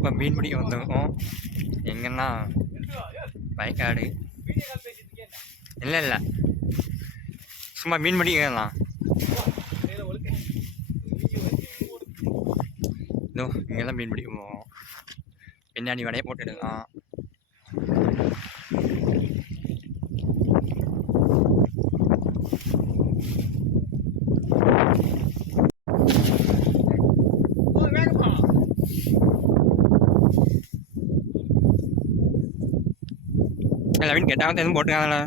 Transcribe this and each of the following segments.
இப்போ மீன் பிடிக்க வந்திருக்கோம். எங்கன்னா வயக்காடு. இல்லை சும்மா மீன் பிடிக்கலாம். இதோ இங்கெல்லாம் மீன் பிடிக்க போவோம். பின்னாடி வடையை போட்டுடுலாம். லவின் கேட்டால் எதுவும் போட்டுக்காங்களா?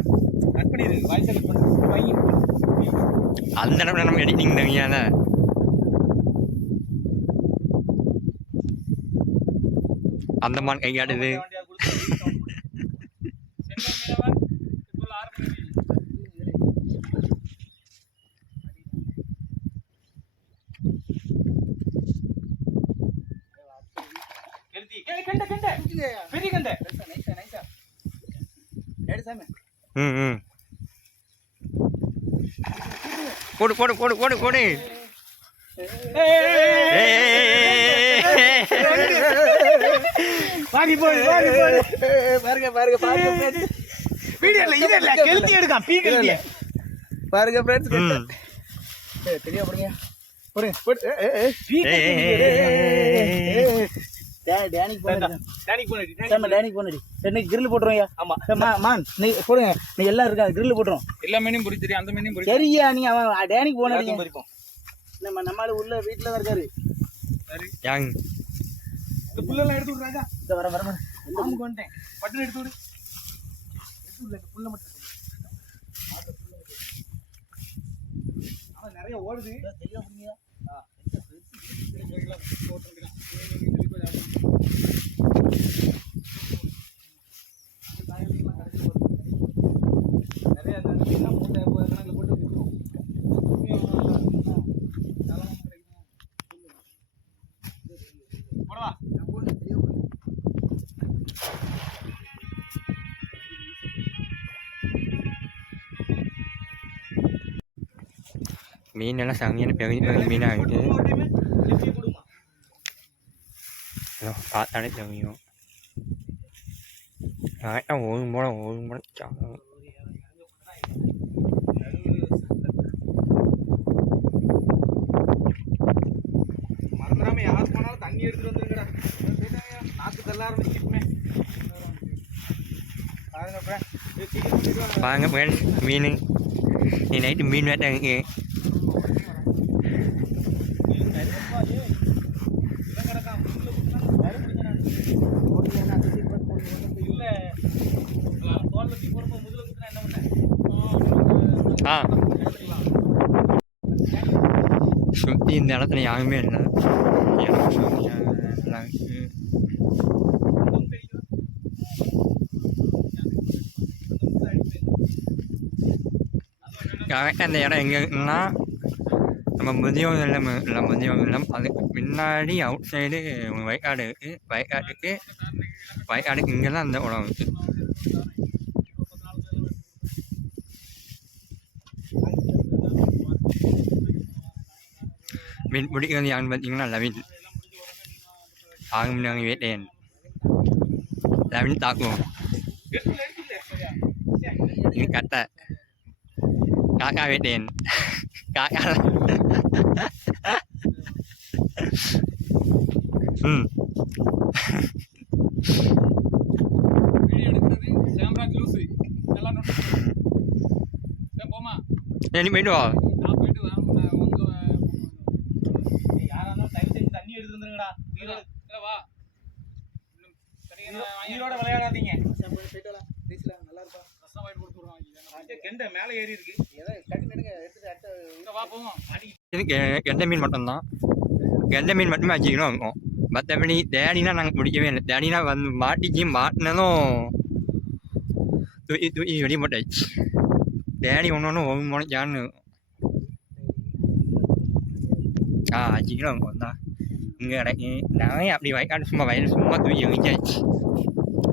அந்த இடத்துல நம்ம எடிட்டிங் தனியால அந்த மான் கை காட்டுது. போடு போடு போடு போடு போடு. பாருங்க கிரில் போட்டுருவோம். ஆமா மான் நீ போடுங்க. நீ எல்லாம் இருக்கா கிரில் போட்டுரும். எல்லா மீனையும் பொறி தெரியும். அந்த மீனையும் சரியா நீ அவன் டேனிக்கு போனடி பொறிப்போம். நம்ம நம்மள உள்ள வீட்டுல தான் இருக்காரு. யாங் இந்த புல்லெல்லாம் எடுத்து விடு ராஜா. இந்த வர வர மாமுக்கு வந்துட்டேன். பட்டன் எடுத்து விடு. எடுத்து விடு புல்ல மட்டும். அவன் நிறைய ஓடுது. சரியா புரியுங்க. மீன் எல்லாம் சங்கின்னு பெரிய பெரிய மீனாக இருக்குது. பார்த்தாலே தெரியும். கரெக்டாக ஒரு முறை சாப்பிடும். மறந்துடாம யார் போனாலும் தண்ணி எடுத்துட்டு வந்துருக்கா. நாக்கு தள்ள ஆரம்பிச்சுமே. பாருங்க ஃப்ரெண்ட்ஸ், மீன் நீ நைட்டு மீன் வேட்டை இருக்கு. சுற்றி இந்த இடத்துல யாருமே இல்லை. நல்லா இருக்கு. கரெக்டாக இந்த இடம் எங்கே இருக்குன்னா நம்ம முதியோர் இல்லம் அதுக்கு பின்னாடி அவுட் சைடு வயக்காடு இருக்குது. வயக்காடுக்கு இங்கே தான் அந்த இடம் இருக்குது. மீன் பிடிக்கிறது யாருன்னு பார்த்தீங்கன்னா லவின். 6 மணி நேரம் வேட்டையன் லவின் தாக்குவோம். இது கட்டை காக்கா வேட்டையன். காக்கா நீ போயிட்டு வா. விளையாடாதீங்க. மேலே ஏறி இருக்கு. கெண்டை மீன் மட்டும்தான். கெண்டை மீன் மட்டுமே 5 கிலோ இருக்கும். மற்றபடி தேடினா நாங்கள் பிடிக்கவே இல்லை. தேடினா வந்து மாட்டினதும் தூக்கி வெளியே போட்டாச்சு. தேடி ஒன்று ஒரு முனைக்கான்னு 5 கிலோ இருக்கும் தான் இங்கே கிடைக்கு. நானே அப்படி வயக்காடு சும்மா வயலில் சும்மா தூக்கி எரிஞ்சாச்சு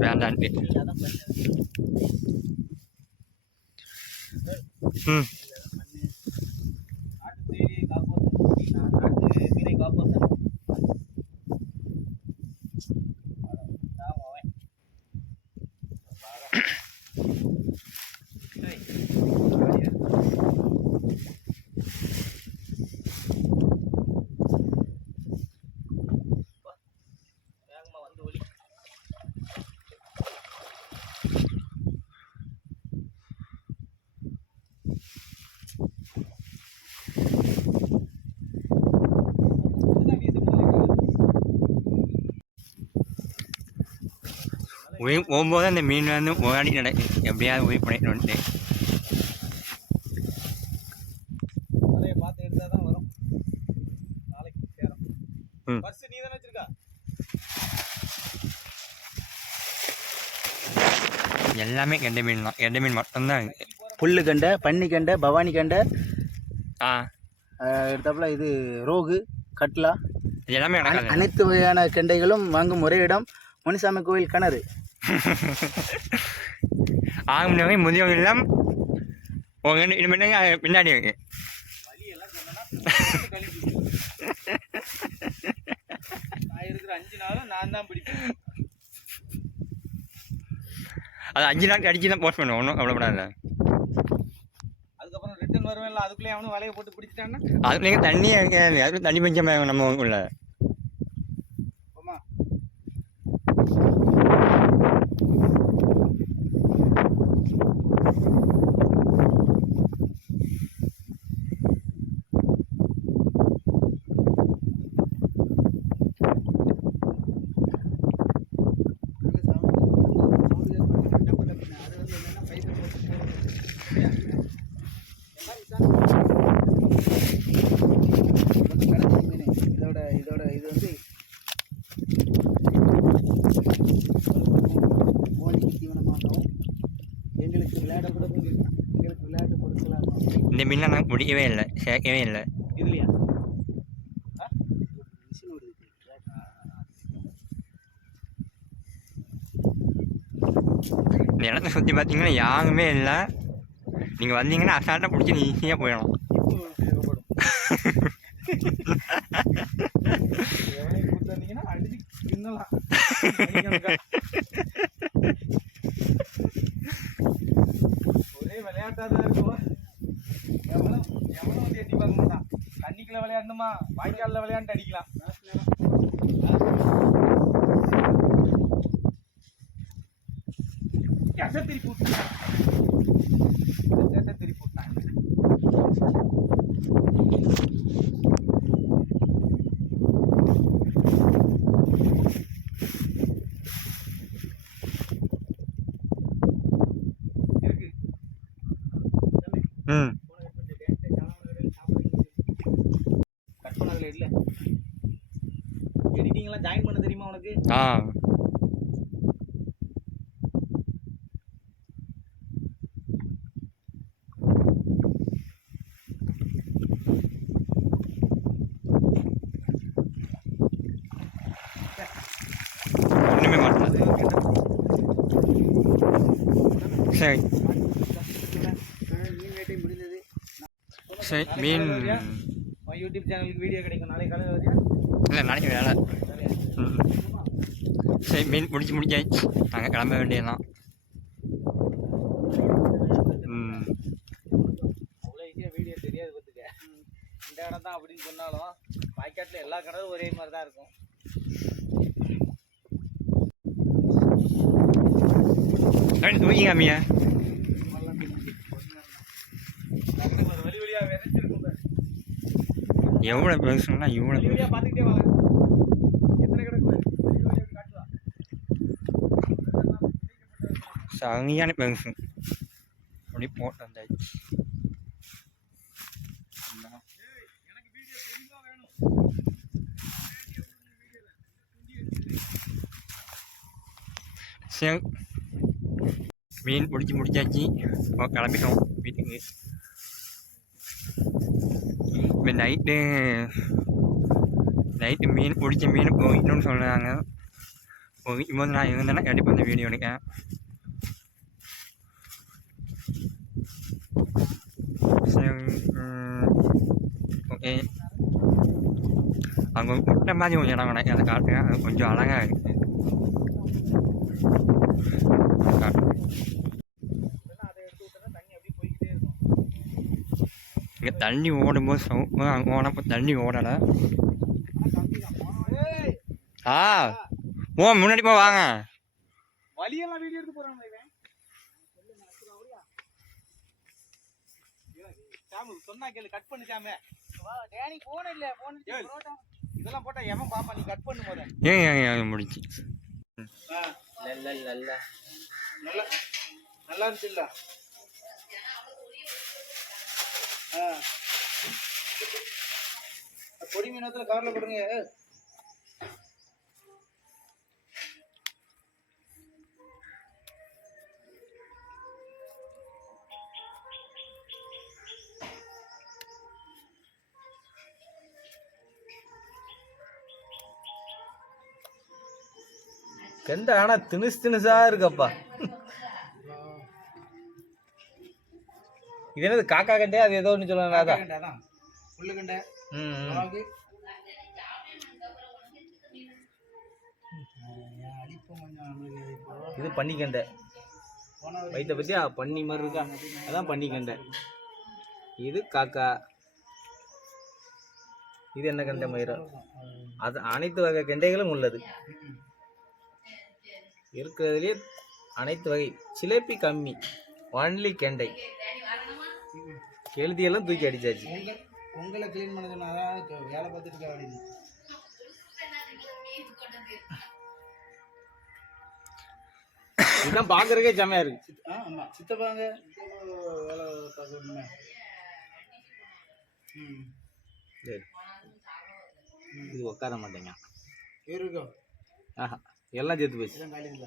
வேண்டான்ட்டு. உயிர் போகும்போது அந்த மீன் வந்து ஓடி நடக்கும் எப்படியாவது உயிர் பண்ணிட்டு வந்துட்டு வலையை பார்த்து எடுத்தால் தான் வரும். நாளைக்கு சேரும். பர்ஸ் நீ தானே வச்சிருக்கா? எல்லாமே கெண்டை மீன் தான். கெண்டை மீன் மட்டும்தான் இருக்குது. புல்லு கண்டை, பன்னி கண்டை, பவானி கண்டை, ஆ எடுத்தாப்புல இது ரோகு, கட்லா, இது எல்லாமே நடக்காது. அனைத்து வகையான கெண்டைகளும் வாங்கும் ஒரே இடம் முனிசாமி கோவில் கிணறு. ஆகும்னவே முதியோர் இல்லம் உங்கள் இது பின்னாடி இருக்கு. நான் இருக்கிற 5 நாளும் நான் தான் பிடிப்பேன். அது 5 நாள் அடிச்சு தான் போஸ்ட் பண்ணுவோம். ஒன்றும் கவலைப்படாது. அதுக்கப்புறம் ரிட்டர்ன் வருவேன்ல, அதுக்குள்ளே அவனும் வலையை போட்டு பிடிச்சிட்டான்னா அதுக்குள்ளே தண்ணி இருக்காது. அதுக்கு தண்ணி பஞ்சம் நம்ம உள்ள இதோட இது வந்து கோழிக்கு தீவனமாகவும் எங்களுக்கு விளையாட்டு பொருட்களாக இந்த மீனை நாங்கள் பிடிக்கவே இல்லை, சேர்க்கவே இல்லை. இதுலையா இந்த இடத்த சுற்றி பார்த்தீங்கன்னா யாருமே இல்லை. நீங்கள் வந்தீங்கன்னா அசால்ட்டாக பிடிச்சி ஈஸியாக போயிடலாம். ஒரே விளையாட்டா தான் இருக்கும். எவனும் வந்து எட்டி பார்க்க மாட்டான். தண்ணிக்குள்ள விளையாடணுமா, வாய்க்காலில் விளையாண்டு அடிக்கலாம். திருப்பி விட்டான். ம் கற்பனை இல்லை. எடிட்டிங்லாம் ஜாயின் பண்ண தெரியுமா உனக்கு? ஆ ஒன்றுமே மாட்டாது. சரி சரி மீன் யூடியூப் சேனலுக்கு வீடியோ கிடைக்கும் நாளைக்கு காலையில் வரையா? இல்லை நாளைக்கு வேலை. ம் சரி மீன் முடிச்சாச்சு. நாங்கள் கிளம்ப வேண்டியதுதான். ம் அவ்வளோ ஈஸியாக வீடியோ தெரியாது பார்த்துக்க. இந்த இடம் தான் அப்படின்னு சொன்னாலும் வாய்க்காட்டில் எல்லா கடலும் ஒரே மாதிரி தான் இருக்கும். தூக்கி காமியா வழி வழியாக விதைச்சிருக்கும். எவ்வளோ பேசுனா இவ்வளோ பார்த்துக்கிட்டே வாங்க. எத்தனை கிடக்கு காட்டுவா. சரியான பேசும் அப்படி போட்டு வந்தாச்சு. எனக்கு வீடியோ தெளிவாக வேணும். சரி மீன் முடிச்சாச்சு. கிளம்பிட்டோம் வீட்டுக்கு. இப்போ நைட்டு மீன் பிடிச்ச மீன் போயிட்டோன்னு சொல்கிறாங்க. போகும்போது நான் இருந்தேன்னா கண்டிப்பாக இந்த வீடியோ எடுக்கேன். சரி ஓகே. அங்கே குட்டை மாதிரி கொஞ்சம் இடம் கிடைக்கும், அதை காட்டுங்க. அது கொஞ்சம் அழகாக இருக்குது. இங்கே தண்ணி ஓடும்போது சவுப்பு, அங்கே ஓடப்போ தண்ணி ஓடலை. ஆ முன்னாடி போ வாங்க. வழியெல்லாம் வீடியோ எடுத்து போறாங்க. சொன்னா கேளு, கட் பண்ணிச்சாமே. இதெல்லாம் போட்டா எவன் பாப்பா? நீ கட் பண்ணும் போத ஏன் முடிச்சு ஆ நல்லா நல்லா நல்லா இருந்துச்சுல்ல. ஆ பொடி மீனத்தில் கவரில் போடுங்க. கெண்டை ஆனா திணுசா இருக்கப்பா. இது என்னது காக்கா கண்டே? அது ஏதோ ஒன்று சொல்லுவாங்க. அதான் புல்லுகண்டை. இது பன்னிக்கண்டை. வயிற்ற பத்தியா பன்னி மாதிரி இருக்கா, அதான் பன்னிக்கண்டை. இது காக்கா. இது என்ன கண்டை மயிரம்? அது அனைத்து வகை கெண்டைகளும் உள்ளது இருக்கிறதுலே. அனைத்து வகை சிலேபி கம்மி, ஒன்லி கெண்டை. எழுதியெல்லாம் தூக்கி அடிச்சாச்சு. உங்களை கிளீன் பண்ண சொன்னாதான் வேலை பார்த்துட்டு இருக்க அப்படின்னு. இதெல்லாம் பார்க்கறதுக்கே செமையா இருக்கு. ஆமா சித்தப்பாங்க வேலை பார்க்கணுமே. சரி, இது உட்கார மாட்டேங்க. இருக்கோ? ஆஹா, எல்லாம் சேர்த்து போச்சு. காலையில்